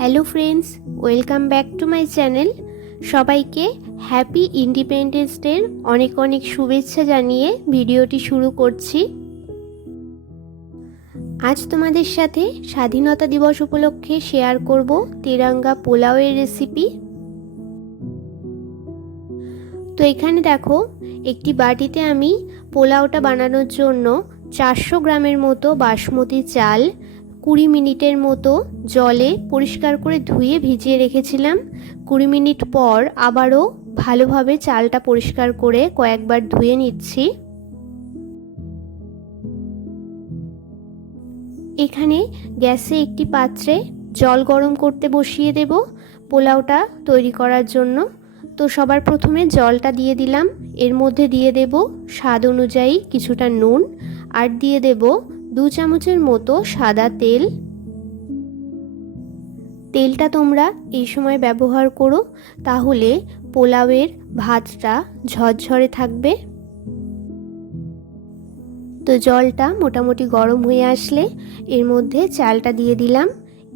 Hello friends, welcome back to my channel. সবাইকে happy independence ডের অনেক অনেক শুভেচ্ছা জানিয়ে ভিডিওটি শুরু করছি। আজ তোমাদের সাথে স্বাধীনতা দিবস উপলক্ষে শেয়ার করব তিরঙ্গা পোলাওয়ের রেসিপি। তো এখানে দেখো, একটি বাটিতে আমি পোলাওটা বানানোর জন্য 400 গ্রামের মতো বাসমতি চাল 20 মিনিটের মতো জলে পরিষ্কার করে ধুয়ে ভিজিয়ে রেখেছিলাম। 20 মিনিট পর আবারও ভালোভাবে চালটা পরিষ্কার করে কয়েকবার ধুয়ে নিচ্ছি। এখানে গ্যাসে একটি পাত্রে জল গরম করতে বসিয়ে দেব পোলাওটা তৈরি করার জন্য। তো সবার প্রথমে জলটা দিয়ে দিলাম, এর মধ্যে দিয়ে দেব স্বাদ অনুযায়ী কিছুটা নুন, আর দিয়ে দেব 2 চামচের মতো সাদা তেল। তেলটা তোমরা এই সময় ব্যবহার করো, তাহলে পোলাওয়ের ভাতটা ঝরঝরে থাকবে। তো জলটা মোটামুটি গরম হয়ে আসলে এর মধ্যে চালটা দিয়ে দিলাম।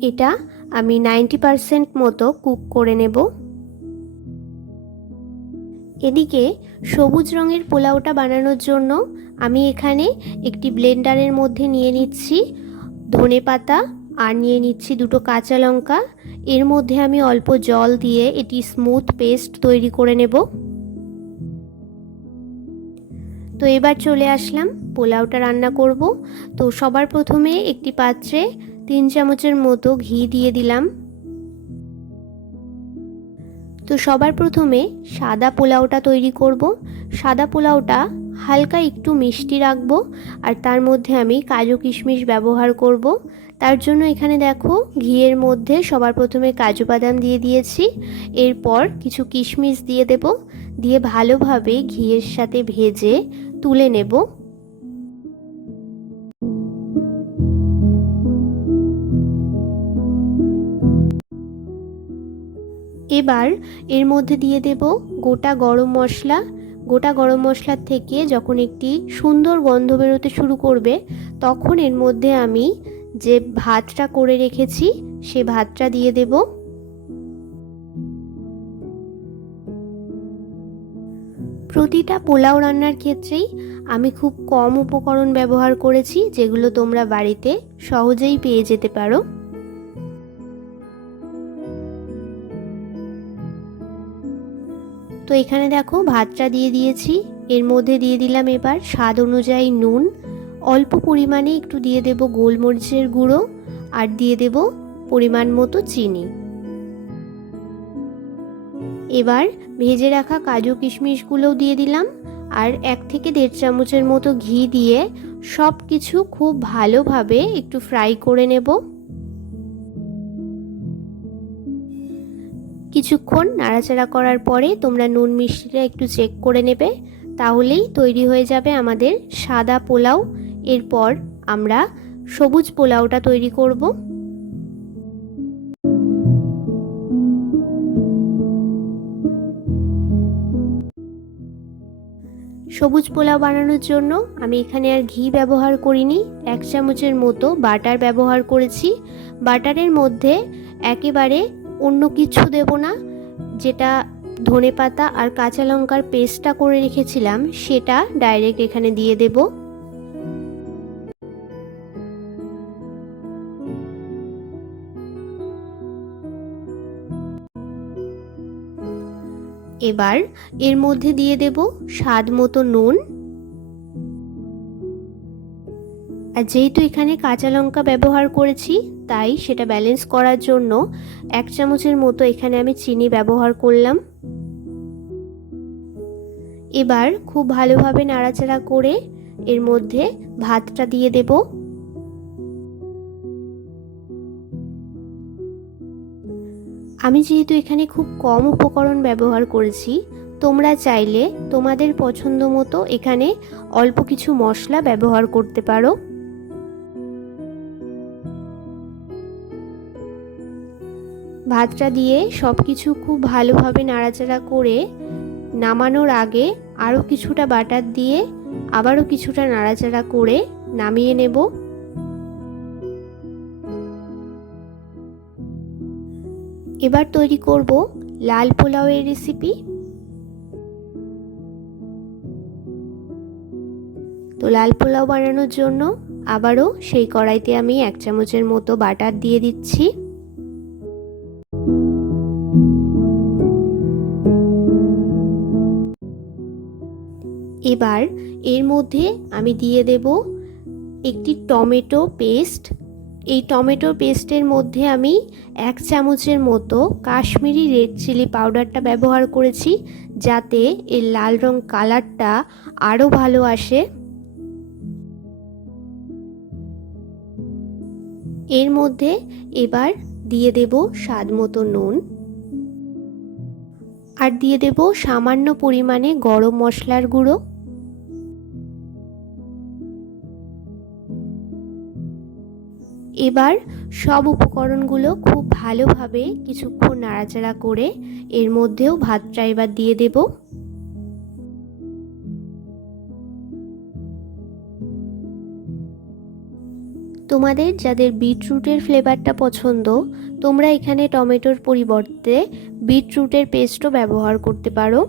এটা আমি 90% মতো কুক করে নেব। এদিকে সবুজ রঙের পোলাওটা বানানোর জন্য আমি এখানে একটি ব্লেন্ডারের মধ্যে নিয়ে নিচ্ছি ধনেপাতা, আর নিয়ে নিচ্ছি 2টো কাঁচা লঙ্কা। এর মধ্যে আমি অল্প জল দিয়ে এটি স্মুথ পেস্ট তৈরি করে নেব। তো এবার চলে আসলাম পোলাওটা রান্না করব। তো সবার প্রথমে একটি পাত্রে 3 চামচের মতো ঘি দিয়ে দিলাম। তো সবার প্রথমে সাদা পোলাওটা তৈরি করব। সাদা পোলাওটা হালকা একটু মিষ্টি রাখবো, আর তার মধ্যে আমি কাজু কিশমিশ ব্যবহার করব। তার জন্য এখানে দেখো, ঘিয়ের মধ্যে সবার প্রথমে কাজু বাদাম দিয়ে দিয়েছি, এরপর কিছু কিশমিশ দিয়ে দেব, দিয়ে ভালোভাবে ঘিয়ের সাথে ভেজে তুলে নেব। এবার এর মধ্যে দিয়ে দেব গোটা গরম মশলা। গোটা গরম মশলার থেকে যখন একটি সুন্দর গন্ধ বেরোতে শুরু করবে, তখন এর মধ্যে আমি যে ভাতটা করে রেখেছি সে ভাতটা দিয়ে দেব। প্রতিটা পোলাও রান্নার ক্ষেত্রেই আমি খুব কম উপকরণ ব্যবহার করেছি, যেগুলো তোমরা বাড়িতে সহজেই পেয়ে যেতে পারো। তো এখানে দেখো, ভাতটা দিয়ে দিয়েছি, এর মধ্যে দিয়ে দিলাম এবার স্বাদ অনুযায়ী নুন, অল্প পরিমাণে একটু দিয়ে দেব গোলমরিচের গুঁড়ো, আর দিয়ে দেব পরিমাণ মতো চিনি। এবার ভেজে রাখা কাজু কিশমিশগুলোও দিয়ে দিলাম, আর 1 থেকে 1.5 চামচের মতো ঘি দিয়ে সব কিছু খুব ভালোভাবে একটু ফ্রাই করে নেব। কিছুক্ষণ নাড়াচাড়া করার পরে তোমরা নুন মিষ্টিটা একটু চেক করে নেবে, তাহলেই তৈরি হয়ে যাবে আমাদের সাদা পোলাও। এরপর আমরা সবুজ পোলাওটা তৈরি করব। সবুজ পোলাও বানানোর জন্য আমি এখানে আর ঘি ব্যবহার করিনি, 1 চামচের মতো বাটার ব্যবহার করেছি। বাটারের মধ্যে একেবারে অন্য কিছু দেব না, যেটা ধনেপাতা আর কাঁচা লঙ্কার পেস্টটা করে রেখেছিলাম সেটা ডাইরেক্ট এখানে দিয়ে দেব। এবার এর মধ্যে দিয়ে দেব স্বাদ মতো নুন, আর যেহেতু এখানে কাঁচা লঙ্কা ব্যবহার করেছি তাই সেটা ব্যালেন্স করার জন্য 1 চামচের মতো এখানে আমি চিনি ব্যবহার করলাম। এবার খুব ভালোভাবে নাড়াচাড়া করে এর মধ্যে ভাতটা দিয়ে দেব। আমি যেহেতু এখানে খুব কম উপকরণ ব্যবহার করেছি, তোমরা চাইলে তোমাদের পছন্দ মতো এখানে অল্প কিছু মশলা ব্যবহার করতে পারো। ভাতটা দিয়ে সব কিছু খুব ভালোভাবে নাড়াচাড়া করে নামানোর আগে আরও কিছুটা বাটার দিয়ে আবারও কিছুটা নাড়াচাড়া করে নামিয়ে নেব। এবার তৈরি করব লাল পোলাওয়ের রেসিপি। তো লাল পোলাও বানানোর জন্য আবারও সেই কড়াইতে আমি 1 চামচের মতো বাটার দিয়ে দিচ্ছি। এবার এর মধ্যে আমি দিয়ে দেব একটি টমেটো পেস্ট। এই টমেটো পেস্টের মধ্যে আমি 1 চামচের মতো কাশ্মীরি রেড চিলি পাউডারটা ব্যবহার করেছি, যাতে এর লাল রং কালারটা আরও ভালো আসে। এর মধ্যে এবার দিয়ে দেব স্বাদ মতো নুন, আর দিয়ে দেব সামান্য পরিমাণে গরম মশলার গুঁড়ো। এবার সব উপকরণগুলো খুব ভালোভাবে কিছুক্ষণ নাড়াচাড়া করে এর মধ্যেও ভাতটা এবার দিয়ে দেব। তোমাদের যাদের বিটরুটের ফ্লেভারটা পছন্দ, তোমরা এখানে টমেটোর পরিবর্তে বিটরুটের পেস্টও ব্যবহার করতে পারো।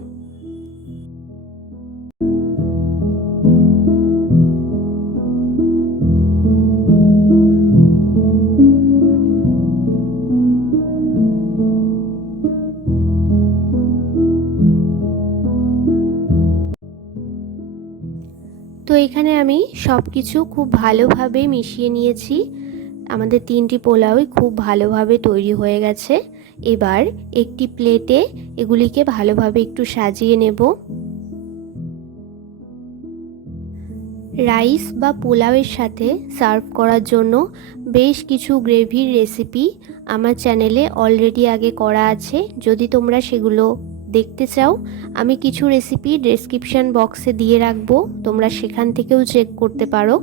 তো এখানে আমি সব কিছু খুব ভালোভাবে মিশিয়ে নিয়েছি। আমাদের 3টি পোলাওই খুব ভালোভাবে তৈরি হয়ে গেছে। এবার একটি প্লেটে এগুলিকে ভালোভাবে একটু সাজিয়ে নেব। রাইস বা পোলাওয়ের সাথে সার্ভ করার জন্য বেশ কিছু গ্রেভির রেসিপি আমার চ্যানেলে অলরেডি আগে করা আছে। যদি তোমরা সেগুলো দেখতে চাও, আমি কিছু রেসিপি ডেসক্রিপশন বক্সে দিয়ে রাখবো, তোমরা সেখান থেকেও চেক করতে পারো।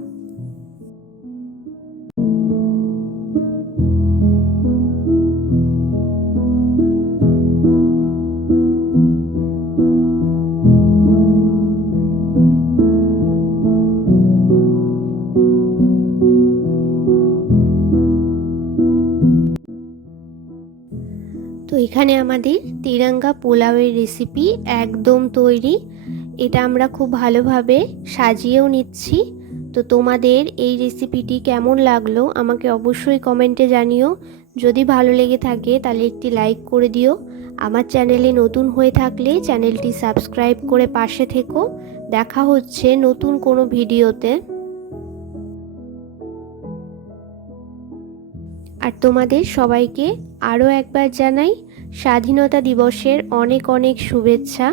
তো এখানে আমাদের তিরঙ্গা পোলাওয়ের রেসিপি একদম তৈরি। এটা আমরা খুব ভালোভাবে সাজিয়েও নিচ্ছি। তো তোমাদের এই রেসিপিটি কেমন লাগলো আমাকে অবশ্যই কমেন্টে জানিও। যদি ভালো লেগে থাকে তাহলে একটি লাইক করে দিও। আমার চ্যানেলে নতুন হয়ে থাকলে চ্যানেলটি সাবস্ক্রাইব করে পাশে থেকো। দেখা হচ্ছে নতুন কোনো ভিডিওতে। আর তোমাদের সবাইকে আরও একবার জানাই স্বাধীনতা দিবসের অনেক অনেক শুভেচ্ছা।